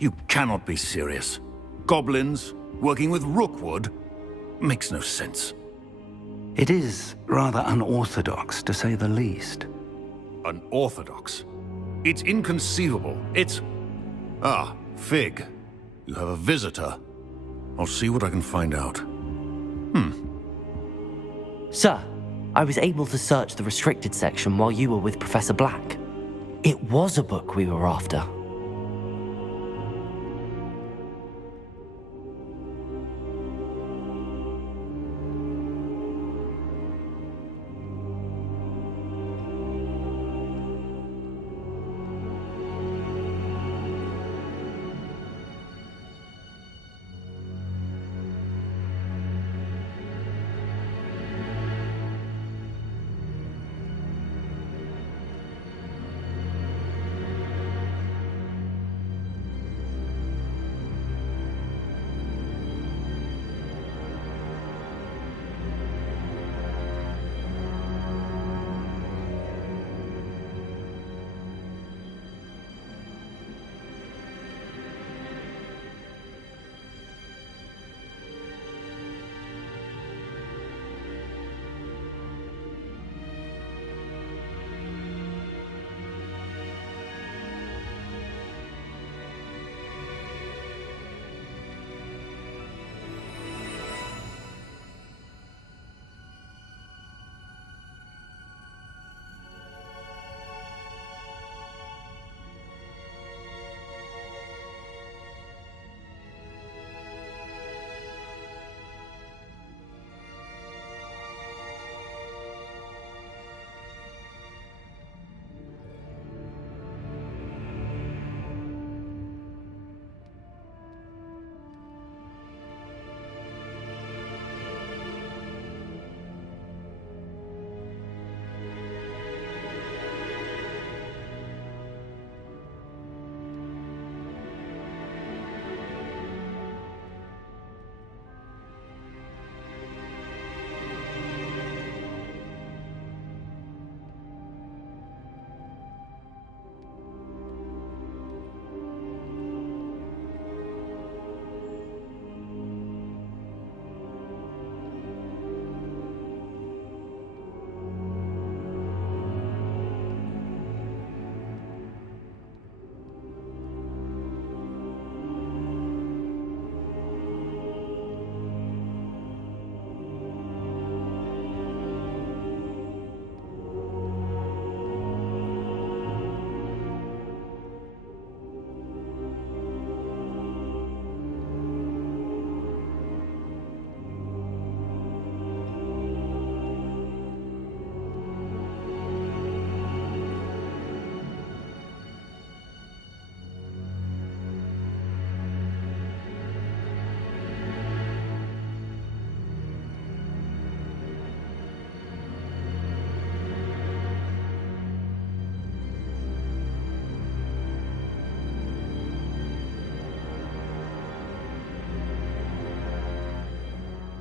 You cannot be serious. Goblins working with Rookwood makes no sense. It is rather unorthodox, to say the least. Unorthodox? It's inconceivable. It's... Ah, Fig. You have a visitor. I'll see what I can find out. Sir, I was able to search the restricted section while you were with Professor Black. It was a book we were after.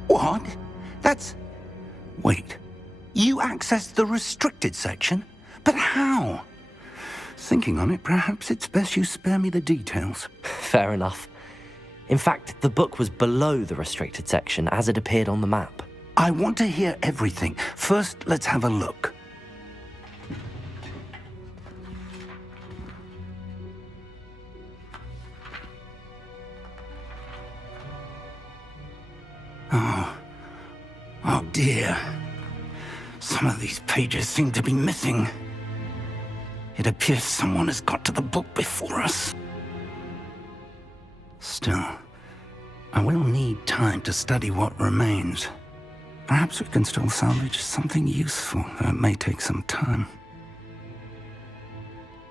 What? That's... Wait. You accessed the restricted section? But how? Thinking on it, perhaps it's best you spare me the details. Fair enough. In fact, the book was below the restricted section as it appeared on the map. I want to hear everything. First, let's have a look. Oh dear. Some of these pages seem to be missing. It appears someone has got to the book before us. Still, I will need time to study what remains. Perhaps we can still salvage something useful, though it may take some time.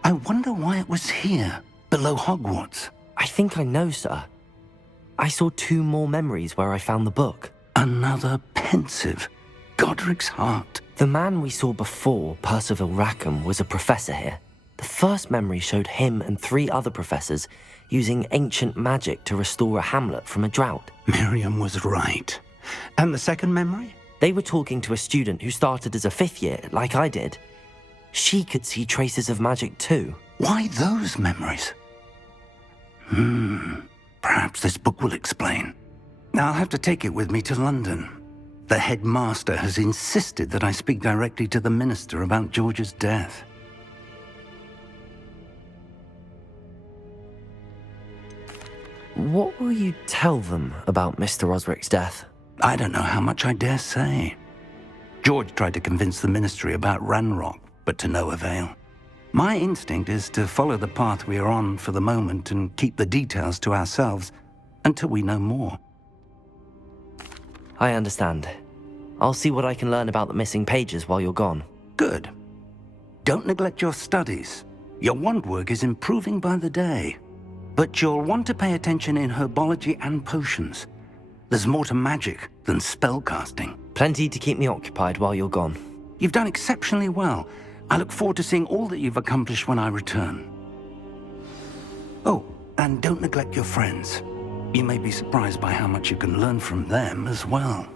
I wonder why it was here, below Hogwarts. I think I know, sir. I saw 2 more memories where I found the book. Another pensive. Godric's heart. The man we saw before, Percival Rackham, was a professor here. The first memory showed him and 3 other professors using ancient magic to restore a hamlet from a drought. Miriam was right. And the second memory? They were talking to a student who started as a 5th year, like I did. She could see traces of magic too. Why those memories? Perhaps this book will explain. I'll have to take it with me to London. The headmaster has insisted that I speak directly to the minister about George's death. What will you tell them about Mr. Osric's death? I don't know how much I dare say. George tried to convince the ministry about Ranrock, but to no avail. My instinct is to follow the path we are on for the moment and keep the details to ourselves until we know more. I understand. I'll see what I can learn about the missing pages while you're gone. Good. Don't neglect your studies. Your wand work is improving by the day. But you'll want to pay attention in herbology and potions. There's more to magic than spellcasting. Plenty to keep me occupied while you're gone. You've done exceptionally well. I look forward to seeing all that you've accomplished when I return. Oh, and don't neglect your friends. You may be surprised by how much you can learn from them as well.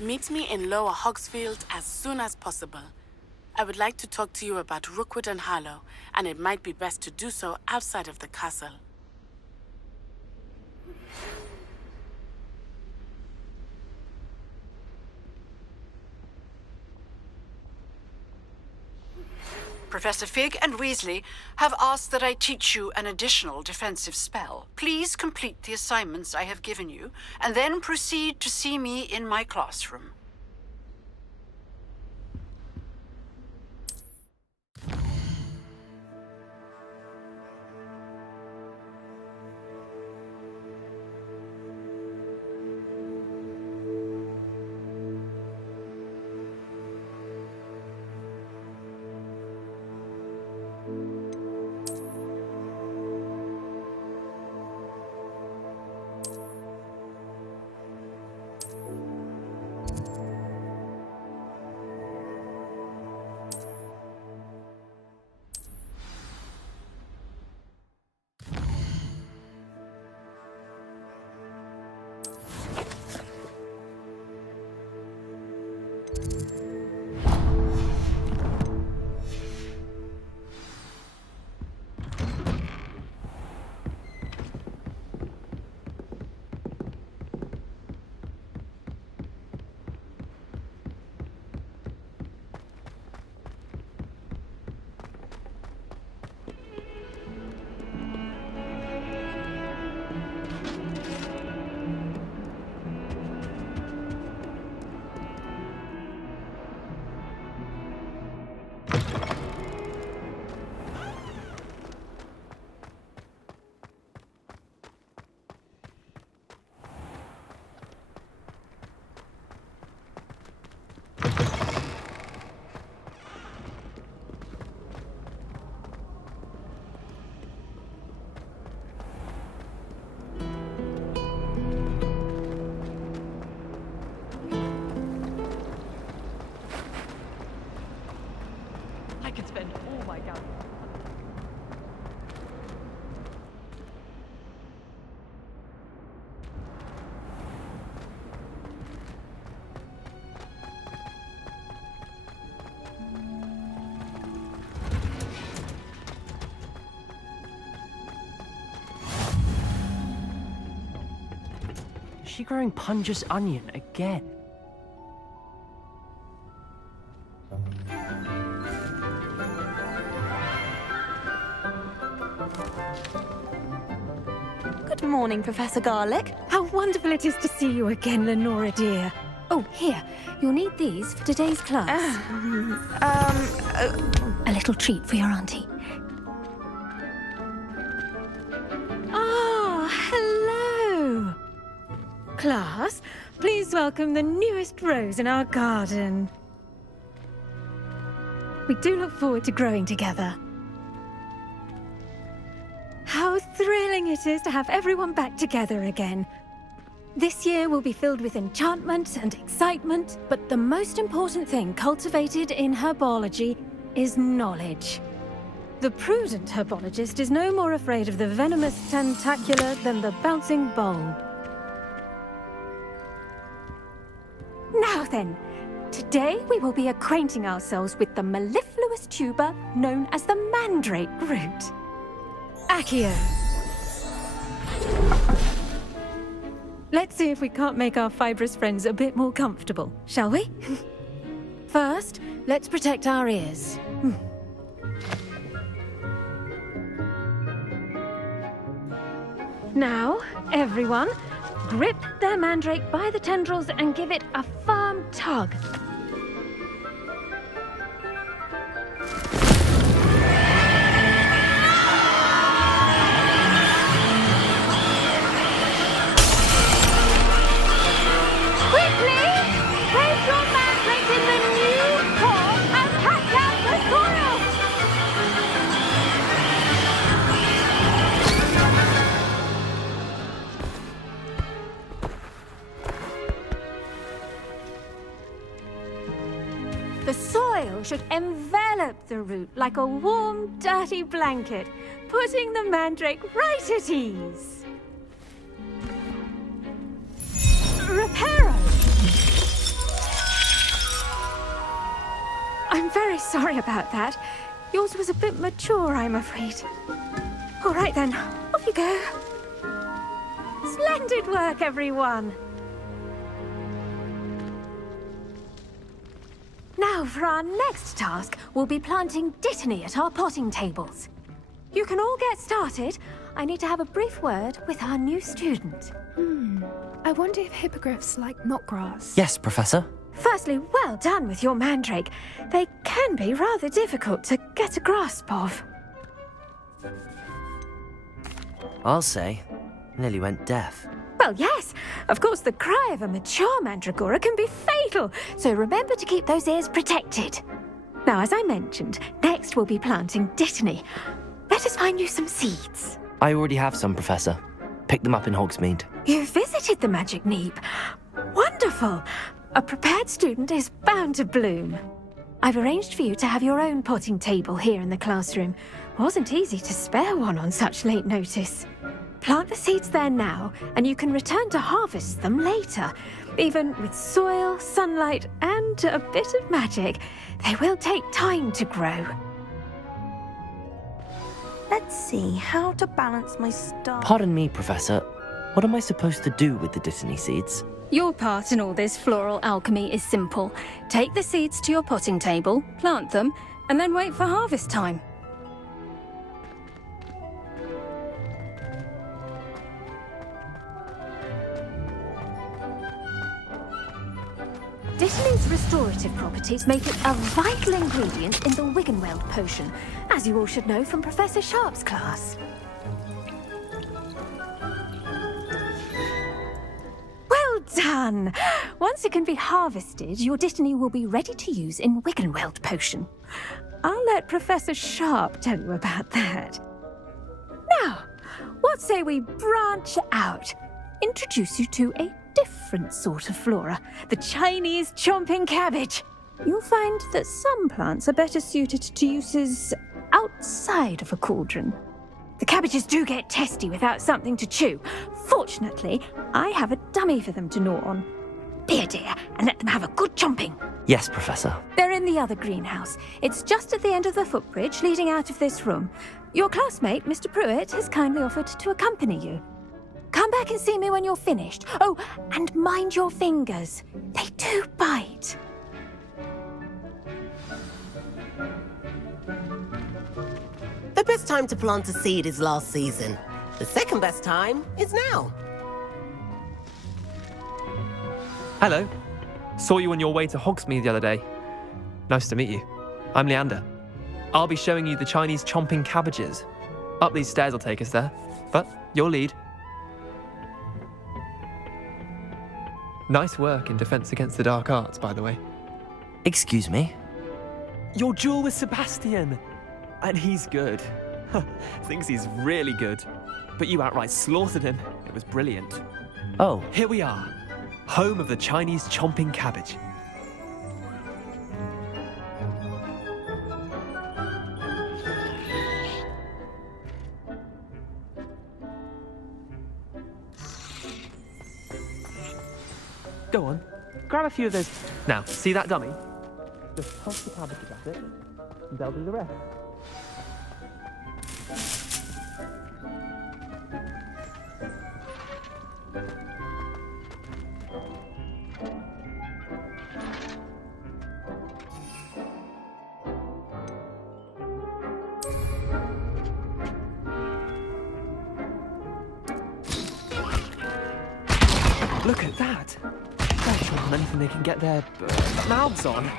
Meet me in Lower Hogsfield as soon as possible. I would like to talk to you about Rookwood and Harlow, and it might be best to do so outside of the castle. Professor Fig and Weasley have asked that I teach you an additional defensive spell. Please complete the assignments I have given you, and then proceed to see me in my classroom. Is she growing Punja's onion again? Good morning, Professor Garlick. How wonderful it is to see you again, Lenora dear. Oh, here. You'll need these for today's class. A little treat for your auntie. Ah, hello. Class, please welcome the newest rose in our garden. We do look forward to growing together. How thrilling it is to have everyone back together again. This year will be filled with enchantment and excitement, but the most important thing cultivated in herbology is knowledge. The prudent herbologist is no more afraid of the venomous tentacula than the bouncing bulb. Now then, today we will be acquainting ourselves with the mellifluous tuber known as the mandrake root. Accio. Let's see if we can't make our fibrous friends a bit more comfortable, shall we? First, let's protect our ears. Now, everyone, grip their mandrake by the tendrils and give it a firm tug. The soil should envelop the root like a warm, dirty blanket, putting the mandrake right at ease. Reparo! I'm very sorry about that. Yours was a bit mature, I'm afraid. All right then, off you go. Splendid work, everyone! Now, for our next task, we'll be planting dittany at our potting tables. You can all get started. I need to have a brief word with our new student. I wonder if hippogriffs like knotgrass. Yes, Professor. Firstly, well done with your mandrake. They can be rather difficult to get a grasp of. I'll say, nearly went deaf. Well, yes. Of course, the cry of a mature mandragora can be fatal, so remember to keep those ears protected. Now, as I mentioned, next we'll be planting dittany. Let us find you some seeds. I already have some, Professor. Picked them up in Hogsmeade. You visited the Magic Neep. Wonderful. A prepared student is bound to bloom. I've arranged for you to have your own potting table here in the classroom. Wasn't easy to spare one on such late notice. Plant the seeds there now, and you can return to harvest them later. Even with soil, sunlight, and a bit of magic, they will take time to grow. Let's see how to balance my star. Pardon me, Professor. What am I supposed to do with the dittany seeds? Your part in all this floral alchemy is simple. Take the seeds to your potting table, plant them, and then wait for harvest time. Dittany's restorative properties make it a vital ingredient in the Wiggenweld potion, as you all should know from Professor Sharp's class. Well done! Once it can be harvested, your dittany will be ready to use in Wiggenweld potion. I'll let Professor Sharp tell you about that. Now, what say we branch out? Introduce you to a different sort of flora, the Chinese chomping cabbage. You'll find that some plants are better suited to uses outside of a cauldron. The cabbages do get testy without something to chew. Fortunately, I have a dummy for them to gnaw on. Be a dear and let them have a good chomping. Yes, Professor. They're in the other greenhouse. It's just at the end of the footbridge leading out of this room. Your classmate, Mr. Pruitt, has kindly offered to accompany you. Come Come back and see me when you're finished. Oh, and mind your fingers. They do bite. The best time to plant a seed is last season. The second best time is now. Hello. Saw you on your way to Hogsmeade the other day. Nice to meet you. I'm Leander. I'll be showing you the Chinese chomping cabbages. Up these stairs will take us there, but your lead. Nice work in Defense Against the Dark Arts, by the way. Excuse me? Your duel with Sebastian! And he's good. Thinks he's really good. But you outright slaughtered him. It was brilliant. Oh. Here we are. Home of the Chinese chomping cabbage. Go on, grab a few of those. Now, see that dummy? Just toss the cabbages at it, and they'll do the rest. Look at that! They're trying anything they can get their mouths on.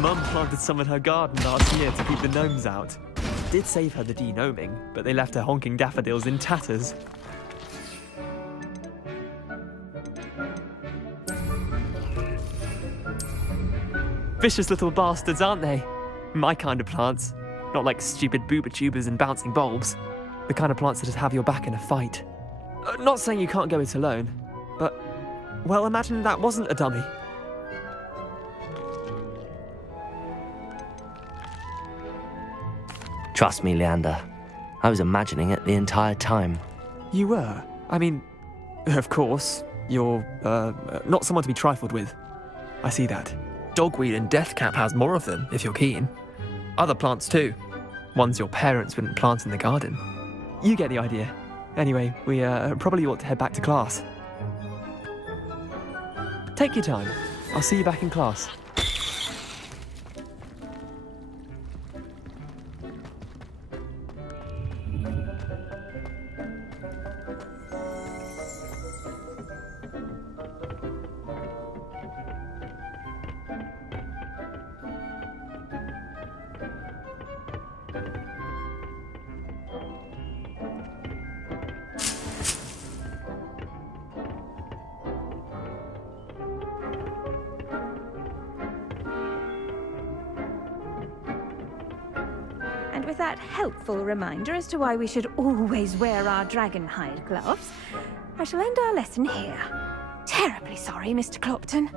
Mum planted some in her garden last year to keep the gnomes out. Did save her the de-gnoming, but they left her honking daffodils in tatters. Vicious little bastards, aren't they? My kind of plants. Not like stupid booba tubers and bouncing bulbs. The kind of plants that just have your back in a fight. Not saying you can't go it alone, but, well, imagine that wasn't a dummy. Trust me, Leander. I was imagining it the entire time. You were? I mean, of course, you're, not someone to be trifled with. I see that. Dogweed and deathcap has more of them, if you're keen. Other plants too. Ones your parents wouldn't plant in the garden. You get the idea. Anyway, we probably ought to head back to class. Take your time. I'll see you back in class. And with that helpful reminder as to why we should always wear our dragon hide gloves, I shall end our lesson here. Terribly sorry, Mr. Clopton.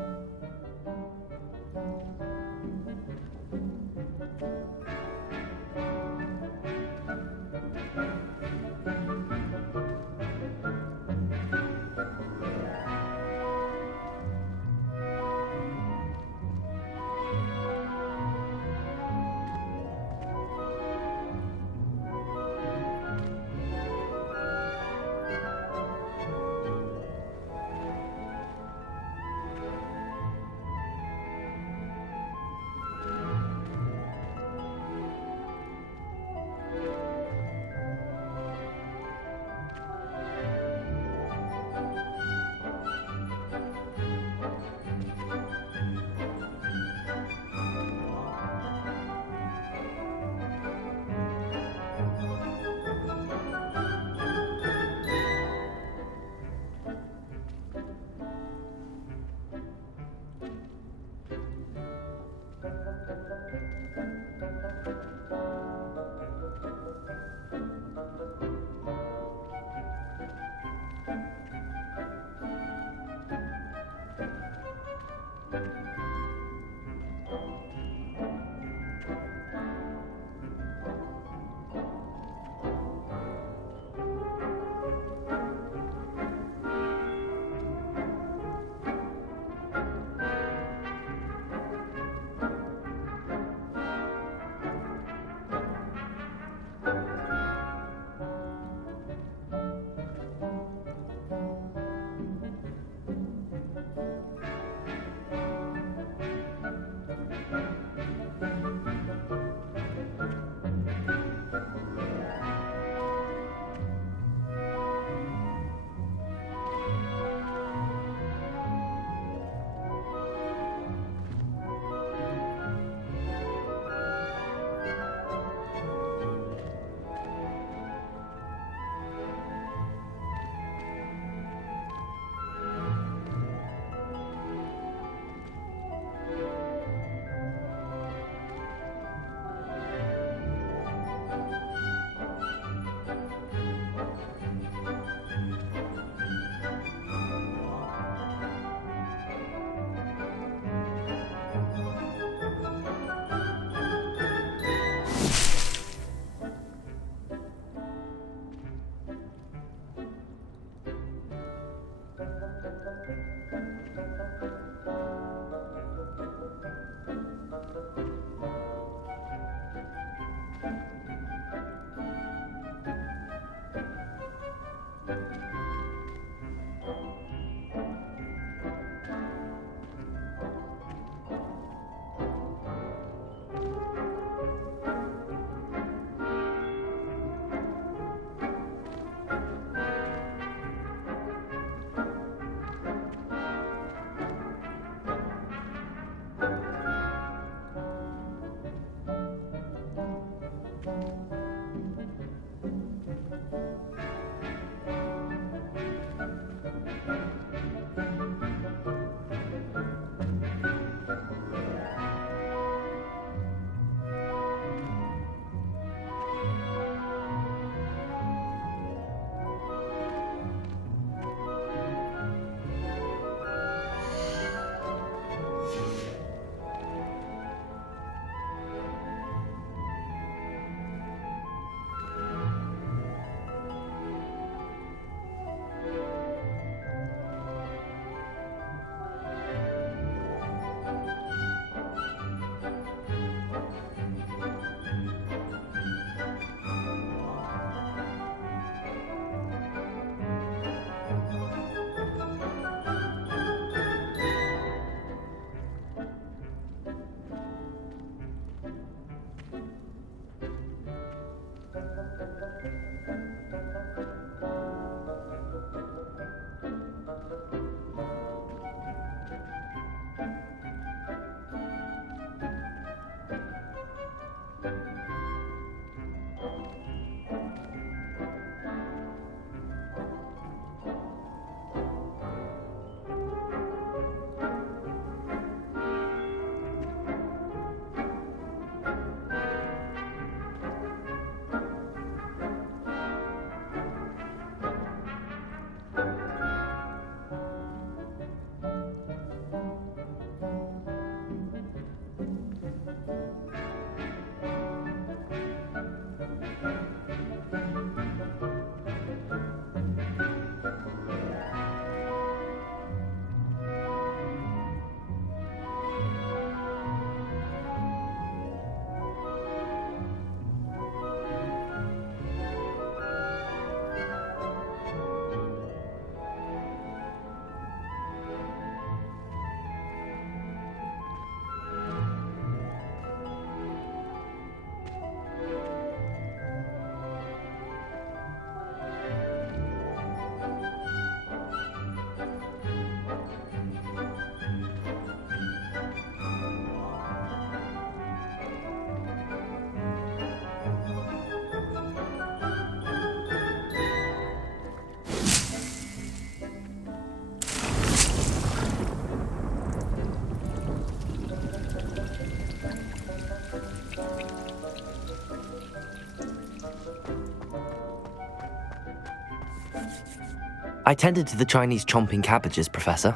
I tended to the Chinese chomping cabbages, Professor.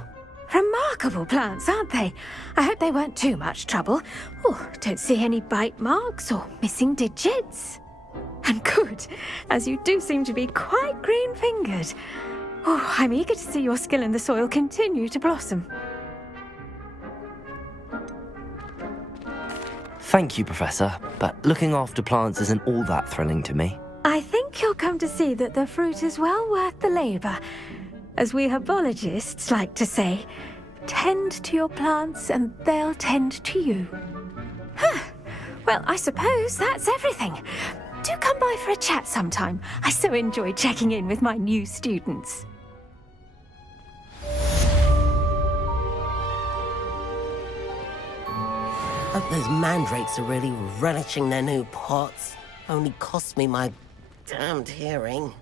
Remarkable plants, aren't they? I hope they weren't too much trouble. Oh, don't see any bite marks or missing digits. And good, as you do seem to be quite green-fingered. Oh, I'm eager to see your skill in the soil continue to blossom. Thank you, Professor, but looking after plants isn't all that thrilling to me. I think you'll come to see that the fruit is well worth the labour. As we herbologists like to say, tend to your plants and they'll tend to you. Huh. Well, I suppose that's everything. Do come by for a chat sometime. I so enjoy checking in with my new students. Hope those mandrakes are really relishing their new pots. Only cost me my damned hearing.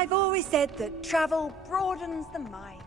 I've always said that travel broadens the mind.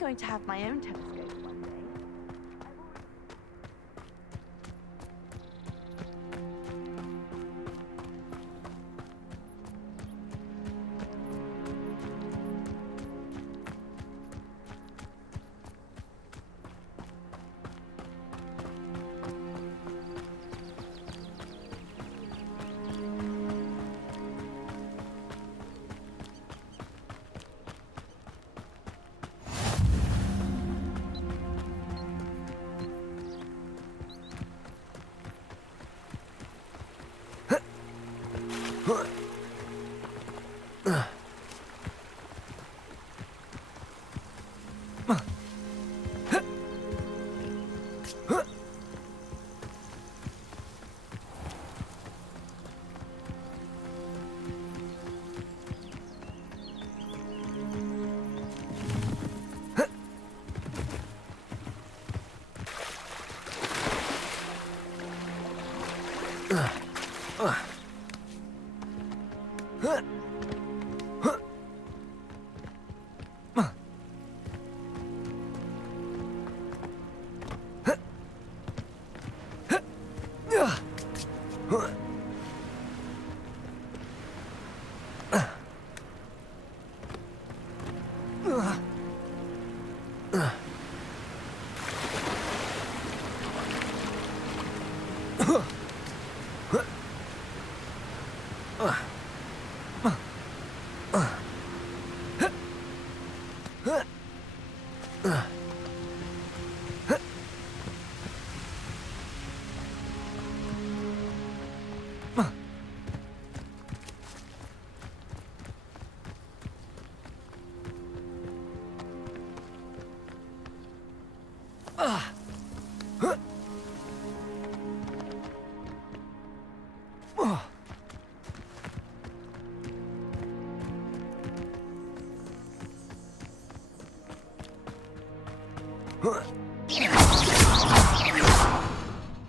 going to have my own telescope one day.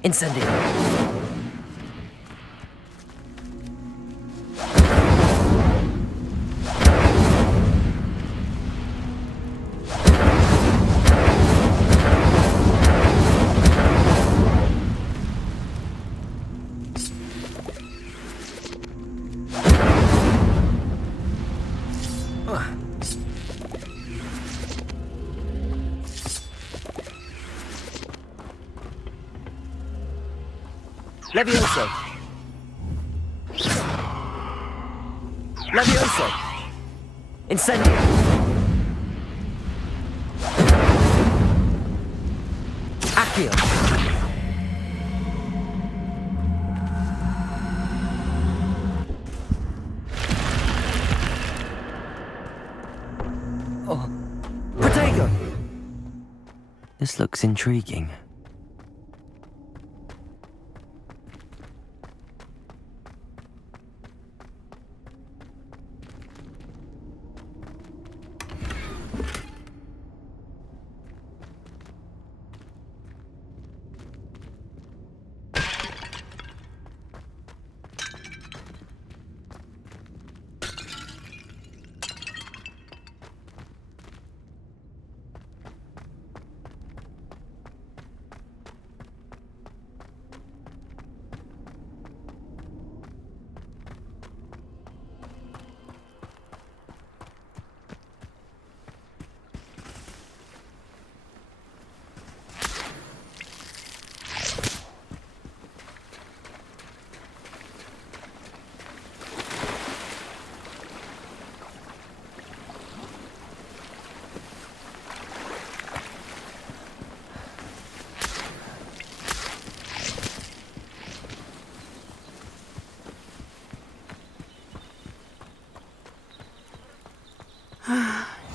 Incendio. Levioso. Levioso. Incendio. Accio. Oh. Protego. This looks intriguing.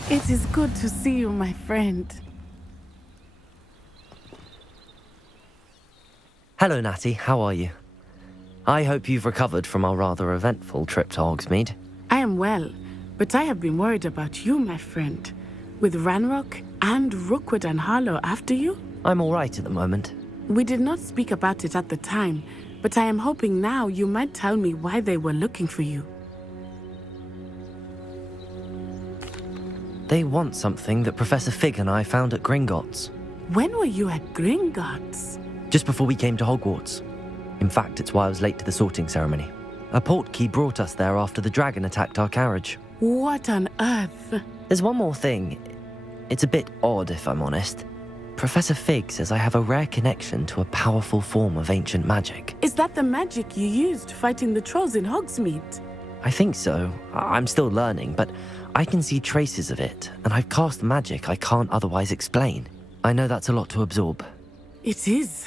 It is good to see you, my friend. Hello, Natty. How are you? I hope you've recovered from our rather eventful trip to Hogsmeade. I am well, but I have been worried about you, my friend. With Ranrock and Rookwood and Harlow after you? I'm all right at the moment. We did not speak about it at the time, but I am hoping now you might tell me why they were looking for you. They want something that Professor Fig and I found at Gringotts. When were you at Gringotts? Just before we came to Hogwarts. In fact, it's why I was late to the sorting ceremony. A portkey brought us there after the dragon attacked our carriage. What on earth? There's one more thing. It's a bit odd, if I'm honest. Professor Fig says I have a rare connection to a powerful form of ancient magic. Is that the magic you used fighting the trolls in Hogsmeade? I think so. I'm still learning, but I can see traces of it, and I've cast magic I can't otherwise explain. I know that's a lot to absorb. It is.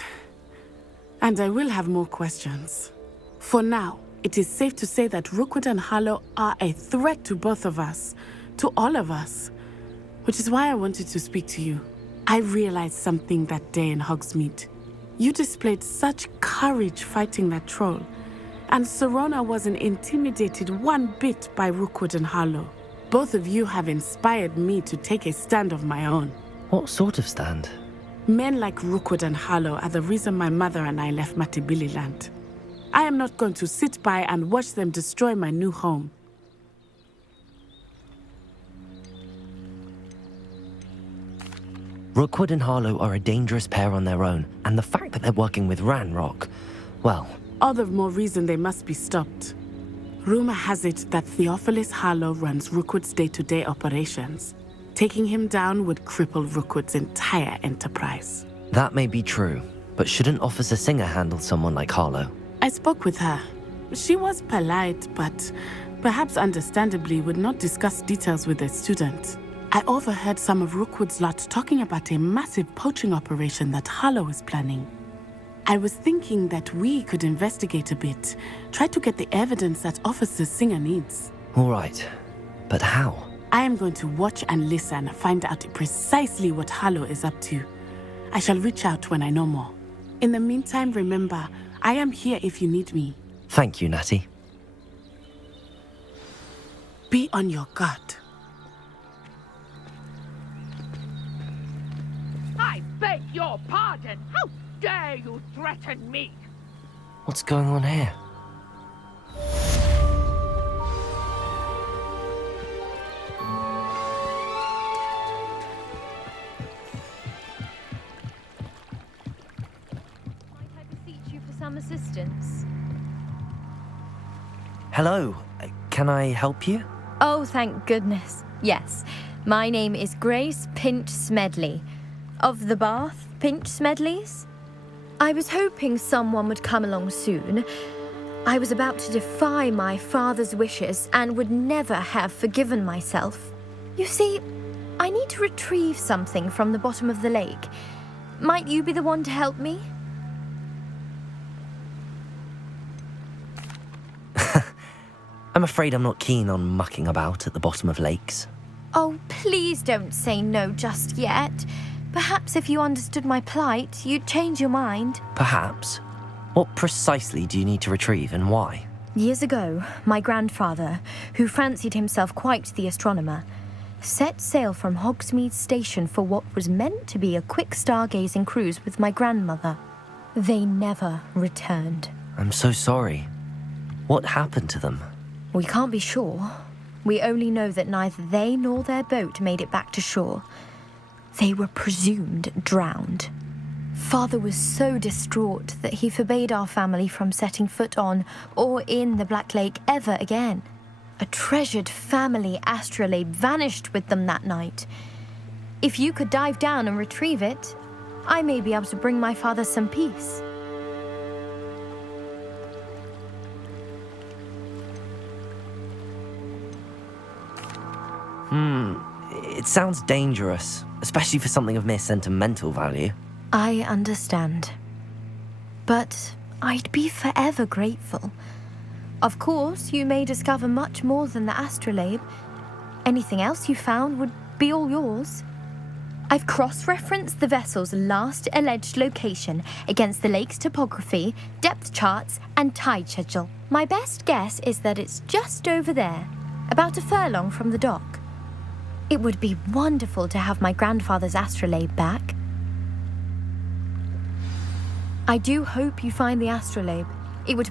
And I will have more questions. For now, it is safe to say that Rookwood and Harlow are a threat to both of us, to all of us, which is why I wanted to speak to you. I realized something that day in Hogsmeade. You displayed such courage fighting that troll, and Serona wasn't intimidated one bit by Rookwood and Harlow. Both of you have inspired me to take a stand of my own. What sort of stand? Men like Rookwood and Harlow are the reason my mother and I left Matabeleland. I am not going to sit by and watch them destroy my new home. Rookwood and Harlow are a dangerous pair on their own, and the fact that they're working with Ranrock, well... All the more reason they must be stopped. Rumor has it that Theophilus Harlow runs Rookwood's day-to-day operations. Taking him down would cripple Rookwood's entire enterprise. That may be true, but shouldn't Officer Singer handle someone like Harlow? I spoke with her. She was polite, but perhaps understandably would not discuss details with a student. I overheard some of Rookwood's lot talking about a massive poaching operation that Harlow is planning. I was thinking that we could investigate a bit, try to get the evidence that Officer Singer needs. All right, but how? I am going to watch and listen, find out precisely what Harlow is up to. I shall reach out when I know more. In the meantime, remember, I am here if you need me. Thank you, Natty. Be on your guard. I beg your pardon! How dare you threaten me? What's going on here? Might I beseech you for some assistance? Hello, can I help you? Oh, thank goodness. Yes, my name is Grace Pinch Smedley, of the Bath Pinch Smedleys. I was hoping someone would come along soon. I was about to defy my father's wishes and would never have forgiven myself. You see, I need to retrieve something from the bottom of the lake. Might you be the one to help me? I'm afraid I'm not keen on mucking about at the bottom of lakes. Oh, please don't say no just yet. Perhaps if you understood my plight, you'd change your mind. Perhaps. What precisely do you need to retrieve and why? Years ago, my grandfather, who fancied himself quite the astronomer, set sail from Hogsmeade Station for what was meant to be a quick stargazing cruise with my grandmother. They never returned. I'm so sorry. What happened to them? We can't be sure. We only know that neither they nor their boat made it back to shore. They were presumed drowned. Father was so distraught that he forbade our family from setting foot on or in the Black Lake ever again. A treasured family astrolabe vanished with them that night. If you could dive down and retrieve it, I may be able to bring my father some peace. It sounds dangerous, especially for something of mere sentimental value. I understand. But I'd be forever grateful. Of course, you may discover much more than the astrolabe. Anything else you found would be all yours. I've cross-referenced the vessel's last alleged location against the lake's topography, depth charts, and tide schedule. My best guess is that it's just over there, about a furlong from the dock. It would be wonderful to have my grandfather's astrolabe back. I do hope you find the astrolabe. It would